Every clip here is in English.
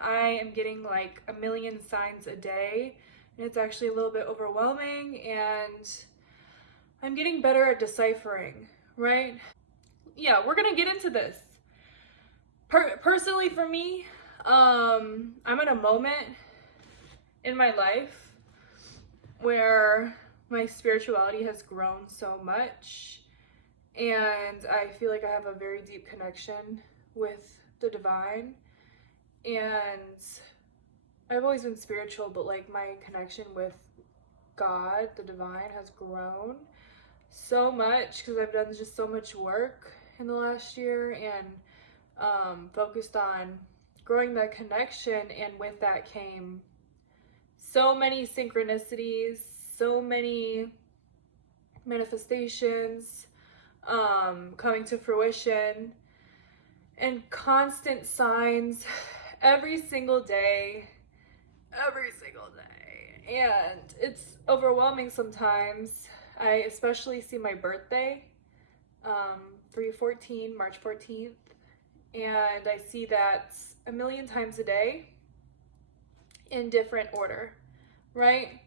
I am getting like a million signs a day, and it's actually a little bit overwhelming, and I'm getting better at deciphering, right? Yeah, we're gonna get into this. Personally, for me, I'm at a moment in my life where my spirituality has grown so much, and I feel like I have a very deep connection with the divine. And I've always been spiritual, but like my connection with God, the divine, has grown so much because I've done just so much work in the last year, and focused on growing that connection. And with that came so many synchronicities, so many manifestations coming to fruition, and constant signs every single day. And it's overwhelming sometimes. I especially see my birthday, 3/14, March 14th, and I see that a million times a day in different order, right?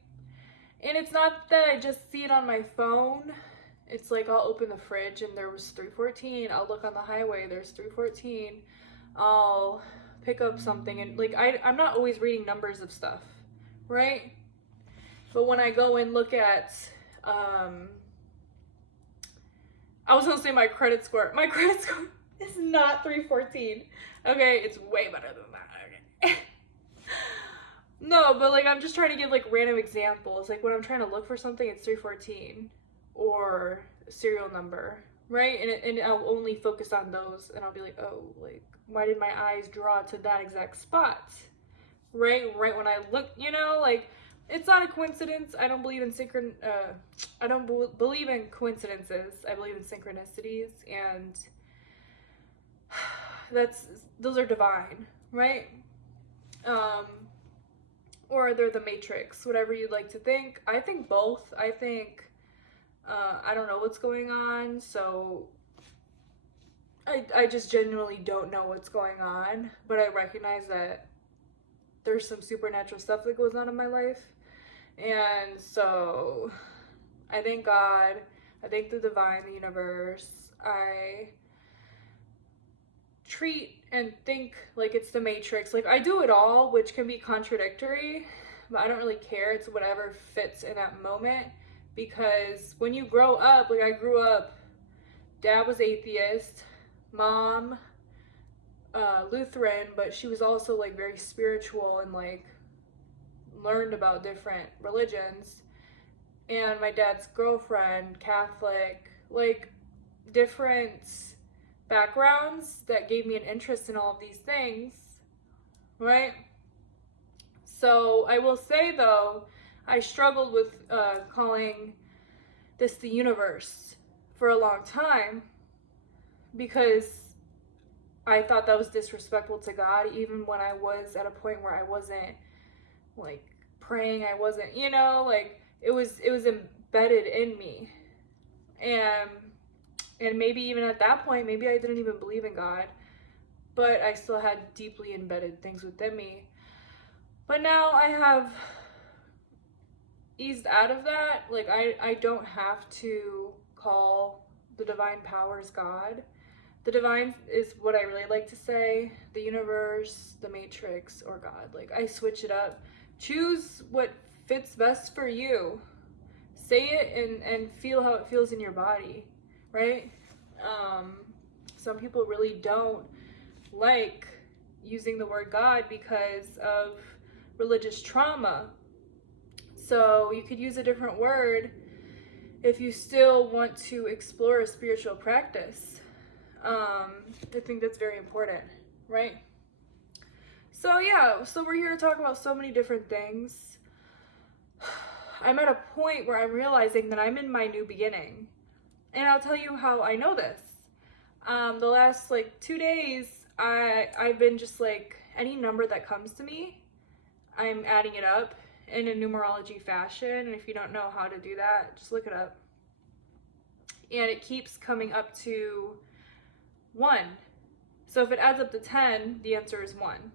And it's not that I just see it on my phone. It's like I'll open the fridge and there was 3/14. I'll look on the highway, there's 3/14. I'll pick up something, and like I'm not always reading numbers of stuff, right? But when I go and look at I was gonna say my credit score. My credit score is not 3/14. Okay, it's way better than that. Okay. No, but like I'm just trying to give like random examples. Like when I'm trying to look for something, it's 3/14 or a serial number, right? And I'll only focus on those, and I'll be like, oh, like why did my eyes draw to that exact spot? Right when I look, like it's not a coincidence. I don't believe in believe in coincidences. I believe in synchronicities, and those are divine, right? Or they're the matrix, whatever you'd like to think. I think both. I think I don't know what's going on, so I just genuinely don't know what's going on, but I recognize that there's some supernatural stuff that goes on in my life. And so I thank God, I thank the divine, the universe. I treat and think like it's the matrix. Like I do it all, which can be contradictory, but I don't really care. It's whatever fits in that moment, because when you grow up, like I grew up, dad was atheist, mom Lutheran, but she was also like very spiritual and like learned about different religions. And my dad's girlfriend, Catholic, like different backgrounds that gave me an interest in all of these things, right? So I will say though, I struggled with calling this the universe for a long time, because I thought that was disrespectful to God, even when I was at a point where I wasn't like praying, I wasn't, like it was embedded in me. And maybe even at that point, maybe I didn't even believe in God, but I still had deeply embedded things within me. But now I have eased out of that. Like I don't have to call the divine powers God. The divine is what I really like to say, the universe, the matrix, or God. Like I switch it up. Choose what fits best for you. Say it and feel how it feels in your body, right? Some people really don't like using the word God because of religious trauma. So you could use a different word if you still want to explore a spiritual practice. I think that's very important, right? So yeah, so we're here to talk about so many different things. I'm at a point where I'm realizing that I'm in my new beginning. And I'll tell you how I know this. The last like 2 days, I've been just like, any number that comes to me, I'm adding it up in a numerology fashion. And if you don't know how to do that, just look it up. And it keeps coming up to 1. So if it adds up to 10, the answer is 1.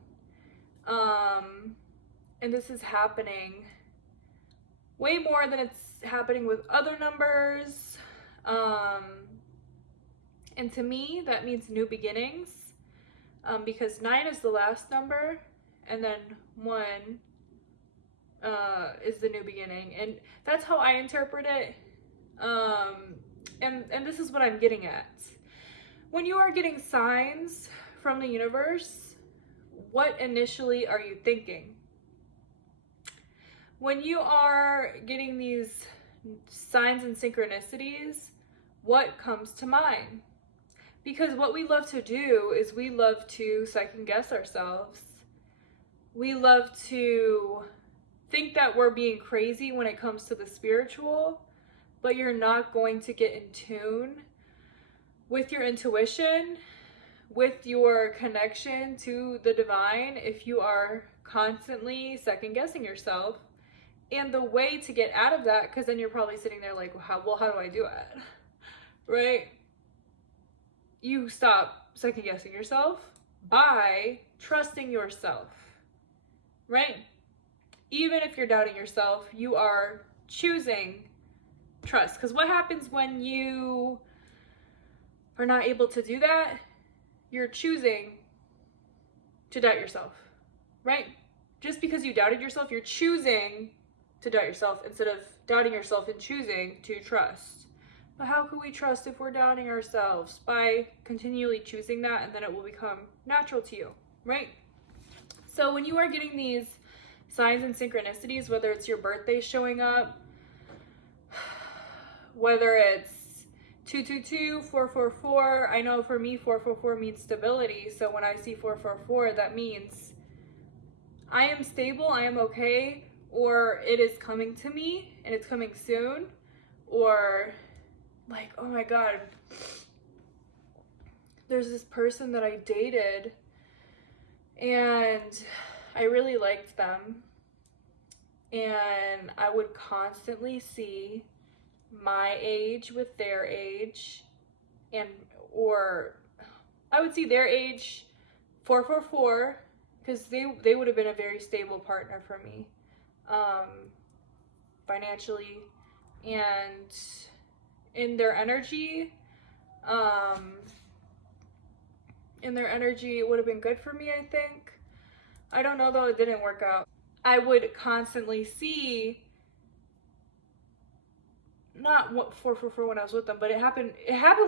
And this is happening way more than it's happening with other numbers. And to me, that means new beginnings, because 9 is the last number, and then 1 is the new beginning. And that's how I interpret it. And this is what I'm getting at. When you are getting signs from the universe, what initially are you thinking? When you are getting these signs and synchronicities, what comes to mind? Because what we love to do is we love to second guess ourselves. We love to think that we're being crazy when it comes to the spiritual, but you're not going to get in tune with your intuition, with your connection to the divine, if you are constantly second guessing yourself. And the way to get out of that, because then you're probably sitting there like, how do I do it? Right? You stop second guessing yourself by trusting yourself, right? Even if you're doubting yourself, you are choosing trust. Because what happens when you are not able to do that? You're choosing to doubt yourself, right? Just because you doubted yourself, you're choosing to doubt yourself instead of doubting yourself and choosing to trust. But how can we trust if we're doubting ourselves? By continually choosing that, and then it will become natural to you, right? So when you are getting these signs and synchronicities, whether it's your birthday showing up, whether it's 222, 444, I know for me 444 means stability. So when I see 444, that means I am stable, I am okay, or it is coming to me and it's coming soon, or like, oh my God, there's this person that I dated and I really liked them, and I would constantly see my age with their age, or I would see their age 444, because they would have been a very stable partner for me, financially, and in their energy, it would have been good for me, I think. I don't know though, it didn't work out. I would constantly see, not what 444 when I was with them, but it happened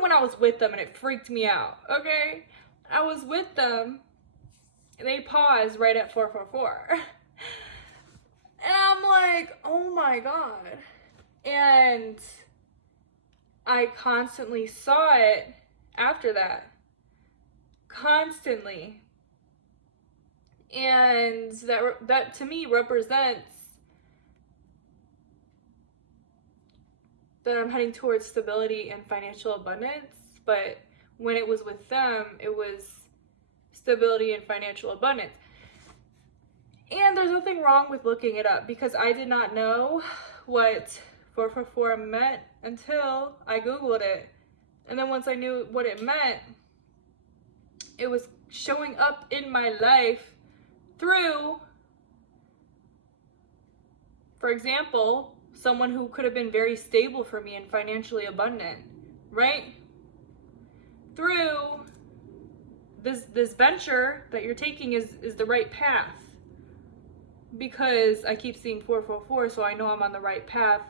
when I was with them, and it freaked me out, okay? I was with them, and they paused right at 444. And I'm like, oh my God. And I constantly saw it after that. Constantly. And that to me represents that I'm heading towards stability and financial abundance. But when it was with them, it was stability and financial abundance. And there's nothing wrong with looking it up, because I did not know what 444 meant until I Googled it. And then once I knew what it meant, it was showing up in my life through, for example, someone who could have been very stable for me and financially abundant, right? Through this venture that you're taking is the right path, because I keep seeing 444, so I know I'm on the right path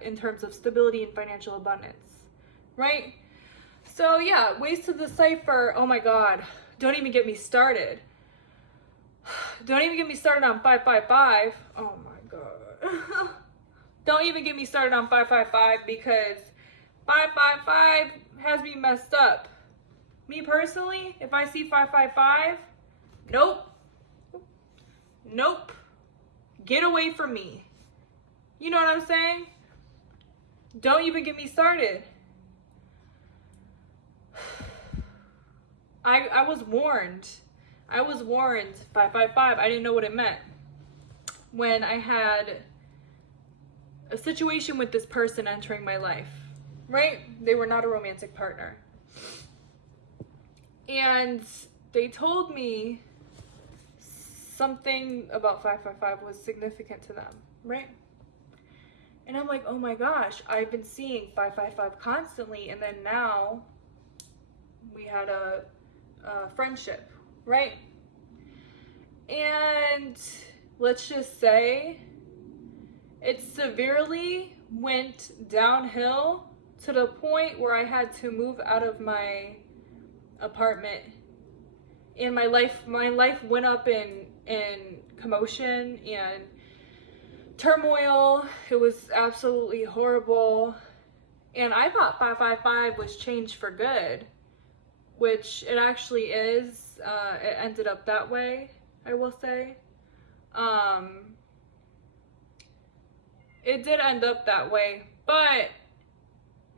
in terms of stability and financial abundance, right? So yeah, ways to decipher. Oh my God, don't even get me started. Don't even get me started on 555. Oh my God. Don't even get me started on 555, because 555 has me messed up. Me personally, if I see 555, nope. Get away from me. You know what I'm saying? Don't even get me started. I was warned. 555. I didn't know what it meant. When I had a situation with this person entering my life, right? They were not a romantic partner. And they told me something about 555 was significant to them, right? And I'm like, oh my gosh, I've been seeing 555 constantly, and then now we had a friendship, right? And let's just say it severely went downhill to the point where I had to move out of my apartment, and my life went up in commotion and turmoil. It was absolutely horrible, and I thought 555 was changed for good, which it actually is. It ended up that way, I will say. It did end up that way, but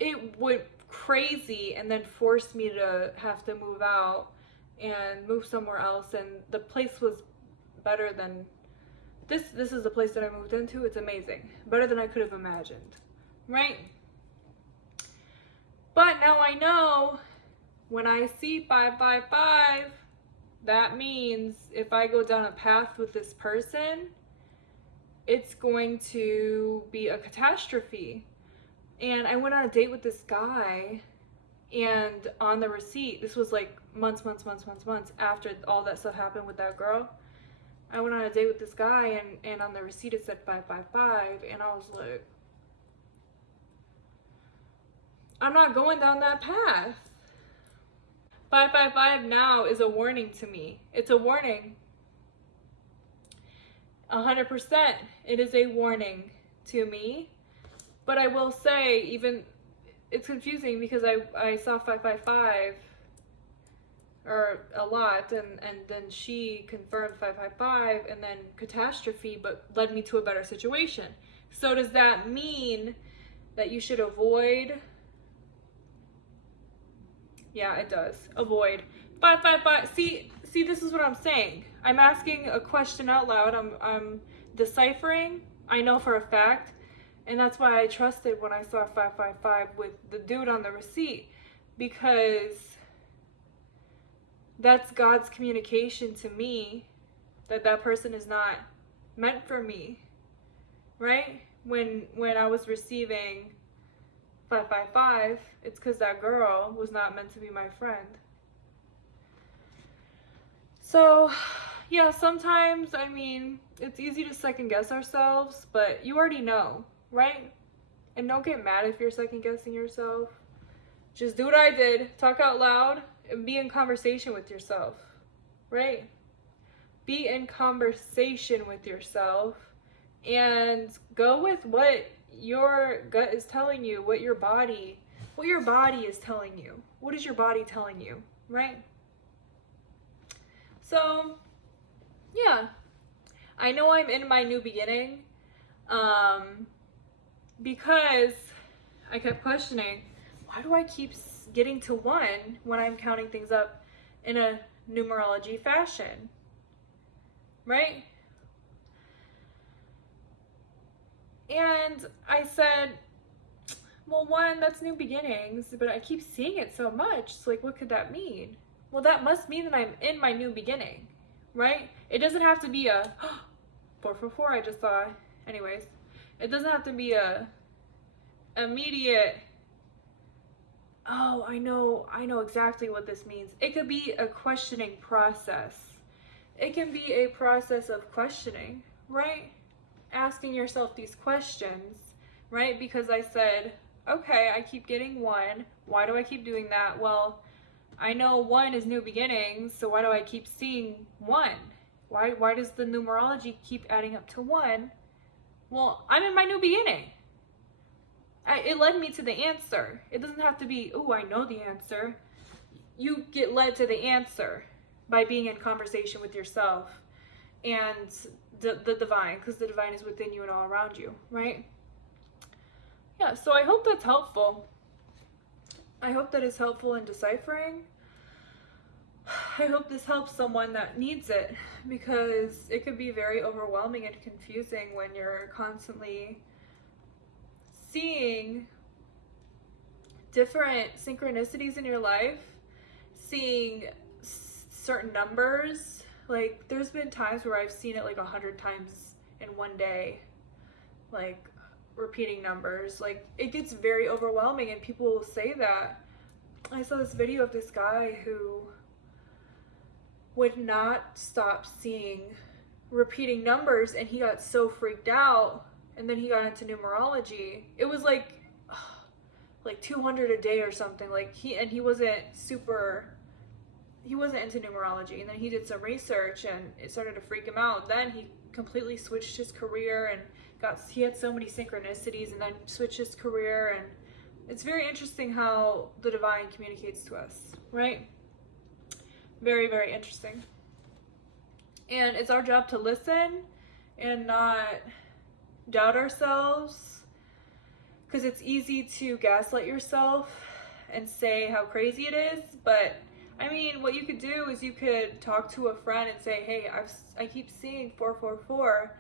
it went crazy and then forced me to have to move out and move somewhere else, and the place was better than this is the place that I moved into. It's amazing, better than I could have imagined, right? But now I know when I see 555, that means if I go down a path with this person, it's going to be a catastrophe. And I went on a date with this guy, and on the receipt, this was like months after all that stuff happened with that girl. I went on a date with this guy, and on the receipt it said 555, and I was like, I'm not going down that path. 555 now is a warning to me. It's a warning. 100%. It is a warning to me. But I will say, even, it's confusing because I saw 555 or a lot, and then she confirmed 555, and then catastrophe, but led me to a better situation. So does that mean that you should avoid? Yeah, it does. Avoid 555. See, this is what I'm saying. I'm asking a question out loud. I'm deciphering. I know for a fact, and that's why I trusted when I saw 555 with the dude on the receipt, because that's God's communication to me that that person is not meant for me, right? When I was receiving 555, it's because that girl was not meant to be my friend. So, yeah, sometimes, I mean, it's easy to second guess ourselves, but you already know, right? And don't get mad if you're second guessing yourself. Just do what I did, talk out loud, and be in conversation with yourself, right? Be in conversation with yourself and go with what your gut is telling you, what your body is telling you. What is your body telling you, right? So, yeah, I know I'm in my new beginning, because I kept questioning, why do I keep getting to 1 when I'm counting things up in a numerology fashion, right? And I said, well, 1, that's new beginnings, but I keep seeing it so much. It's like, what could that mean? Well, that must mean that I'm in my new beginning, right? It doesn't have to be a 444 I just saw. Anyways, it doesn't have to be a immediate, oh, I know exactly what this means. It could be a questioning process. It can be a process of questioning, right? Asking yourself these questions, right? Because I said, okay, I keep getting 1. Why do I keep doing that? Well, I know 1 is new beginnings, so why do I keep seeing 1? Why does the numerology keep adding up to 1? Well, I'm in my new beginning. It led me to the answer. It doesn't have to be, oh, I know the answer. You get led to the answer by being in conversation with yourself and the divine, because the divine is within you and all around you, right? Yeah, so I hope that's helpful. I hope that is helpful in deciphering. I hope this helps someone that needs it, because it could be very overwhelming and confusing when you're constantly seeing different synchronicities in your life, seeing certain numbers, Like, there's been times where I've seen it like 100 times in one day, like repeating numbers. Like, it gets very overwhelming, and people will say that. I saw this video of this guy who would not stop seeing repeating numbers, and he got so freaked out, and then he got into numerology. It was like 200 a day or something. Like, he wasn't into numerology, and then he did some research and it started to freak him out. Then he completely switched his career and he had so many synchronicities, and then switched his career. And it's very interesting how the divine communicates to us, right? Very, very interesting. And it's our job to listen and not doubt ourselves, because it's easy to gaslight yourself and say how crazy it is. But I mean, what you could do is you could talk to a friend and say, hey, I keep seeing 444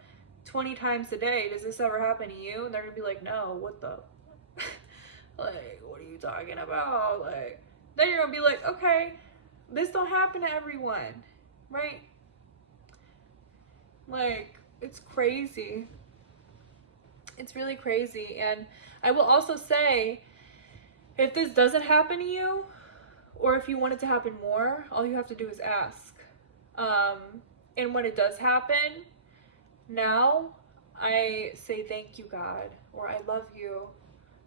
20 times a day. Does this ever happen to you? And they're gonna be like, no, what the like, what are you talking about? Like, then you're gonna be like, okay, this don't happen to everyone, right? Like, it's crazy. It's really crazy. And I will also say, if this doesn't happen to you, or if you want it to happen more, all you have to do is ask. And when it does happen, now I say thank you, God, or I love you,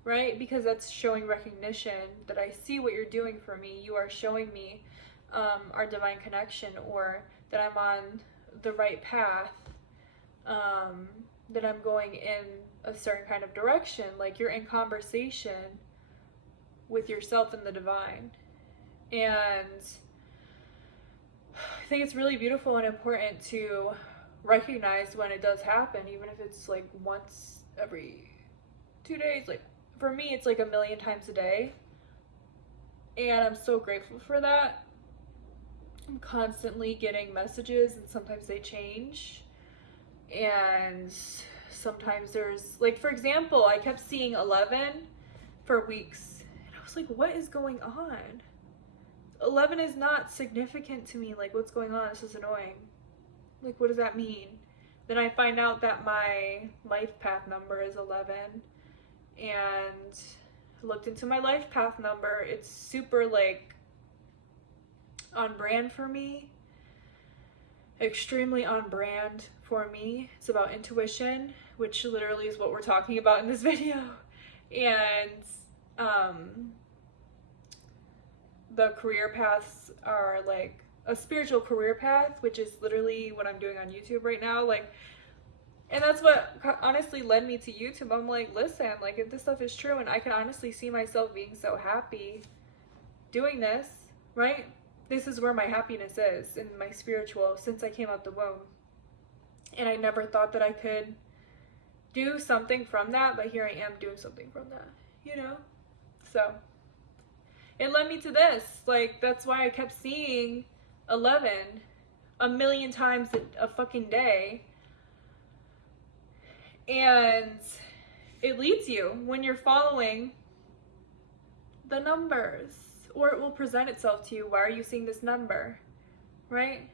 right? Because that's showing recognition that I see what you're doing for me. You are showing me our divine connection, or that I'm on the right path, that I'm going in a certain kind of direction. Like, you're in conversation with yourself and the divine. And I think it's really beautiful and important to recognize when it does happen, even if it's like once every 2 days. Like, for me, it's like 1,000,000 times a day. And I'm so grateful for that. I'm constantly getting messages, and sometimes they change. And sometimes there's, like, for example, I kept seeing 11 for weeks. And I was like, what is going on? 11 is not significant to me. Like, what's going on? This is annoying. Like, what does that mean? Then I find out that my life path number is 11. And I looked into my life path number. It's super, like, on brand for me. Extremely on brand for me. It's about intuition, which literally is what we're talking about in this video. And the career paths are like a spiritual career path, which is literally what I'm doing on YouTube right now. Like, and that's what honestly led me to YouTube. I'm like, listen, like, if this stuff is true, and I can honestly see myself being so happy doing this, right? This is where my happiness is, in my spiritual, since I came out the womb. And I never thought that I could do something from that, but here I am doing something from that, you know? So it led me to this. Like, that's why I kept seeing 11 1,000,000 times a fucking day. And it leads you when you're following the numbers, or it will present itself to you. Why are you seeing this number, right?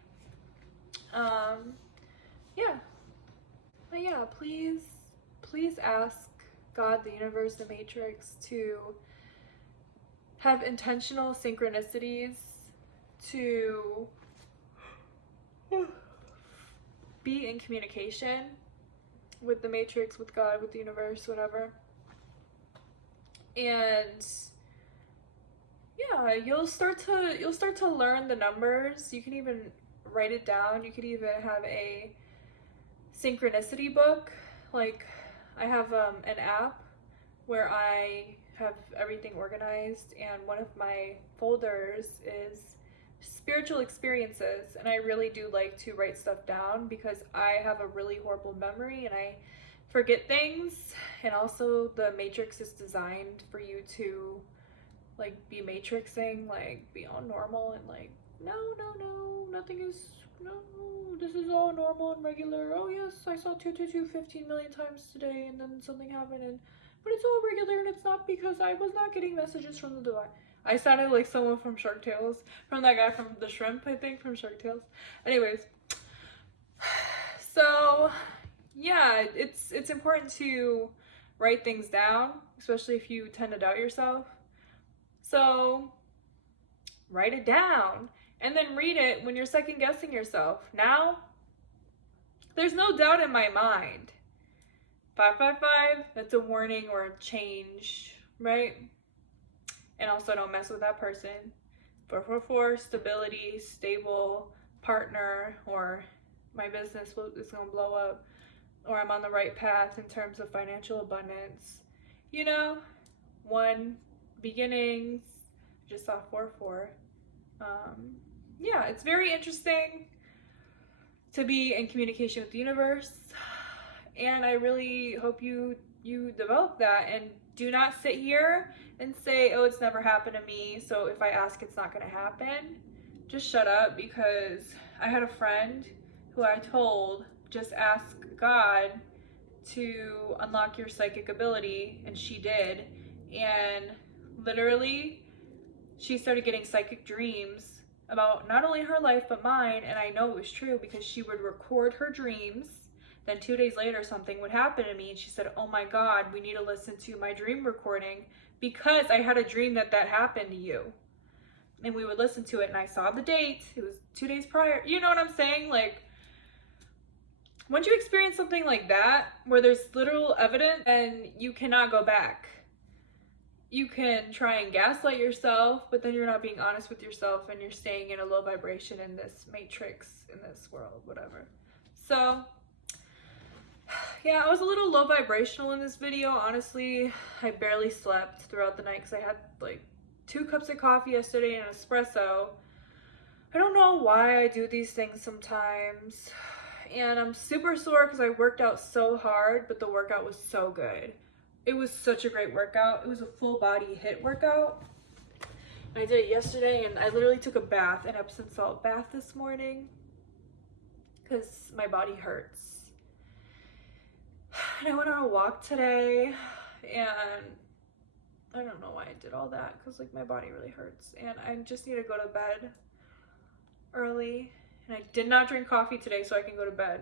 Yeah. But yeah, please ask God, the universe, the matrix, to have intentional synchronicities, to be in communication with the matrix, with God, with the universe, whatever. And yeah, you'll start to learn the numbers. You can even write it down. You could even have a synchronicity book. Like, I have an app where I have everything organized, and one of my folders is spiritual experiences, and I really do like to write stuff down because I have a really horrible memory and I forget things. And also, the matrix is designed for you to, like, be matrixing, like, be all normal and like, no, nothing is, no, this is all normal and regular. Oh yes, I saw 222 15,000,000 times today, and then something happened, and but it's all regular, and it's not because I was not getting messages from the divine. I sounded like someone from Shark Tales, from that guy from the shrimp, I think, from Shark Tales. Anyways, So, yeah, it's important to write things down, especially if you tend to doubt yourself. So, write it down and then read it when you're second guessing yourself. Now, there's no doubt in my mind. 555, that's a warning or a change, right? And also don't mess with that person. 444, stability, stable partner, or my business is going to blow up, or I'm on the right path in terms of financial abundance. You know, one, beginnings. Just saw 4-4. Yeah, it's very interesting to be in communication with the universe, and I really hope you develop that, and do not sit here and say, oh, it's never happened to me, so if I ask, it's not going to happen. Just shut up, because I had a friend who I told, just ask God to unlock your psychic ability, and she did, and literally she started getting psychic dreams about not only her life but mine, and I know it was true because she would record her dreams. Then 2 days later something would happen to me, and she said, oh my God, we need to listen to my dream recording because I had a dream that happened to you. And we would listen to it, and I saw the date, it was 2 days prior. You know what I'm saying? Like, once you experience something like that where there's literal evidence, and you cannot go back. You can try and gaslight yourself, but then you're not being honest with yourself, and you're staying in a low vibration in this matrix, in this world, whatever. So, yeah, I was a little low vibrational in this video. Honestly, I barely slept throughout the night because I had like 2 cups of coffee yesterday and an espresso. I don't know why I do these things sometimes. And I'm super sore because I worked out so hard, but the workout was so good. It was such a great workout. It was a full body HIIT workout. I did it yesterday, and I literally took a bath, an Epsom salt bath this morning because my body hurts. And I went on a walk today, and I don't know why I did all that because like my body really hurts, and I just need to go to bed early. And I did not drink coffee today so I can go to bed.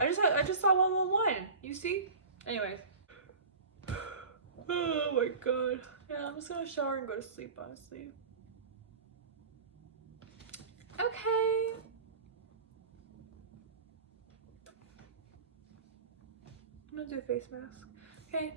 I just saw 111. You see? Anyways. Oh my God. Yeah, I'm just gonna shower and go to sleep, honestly. Okay. I'm gonna do a face mask. Okay.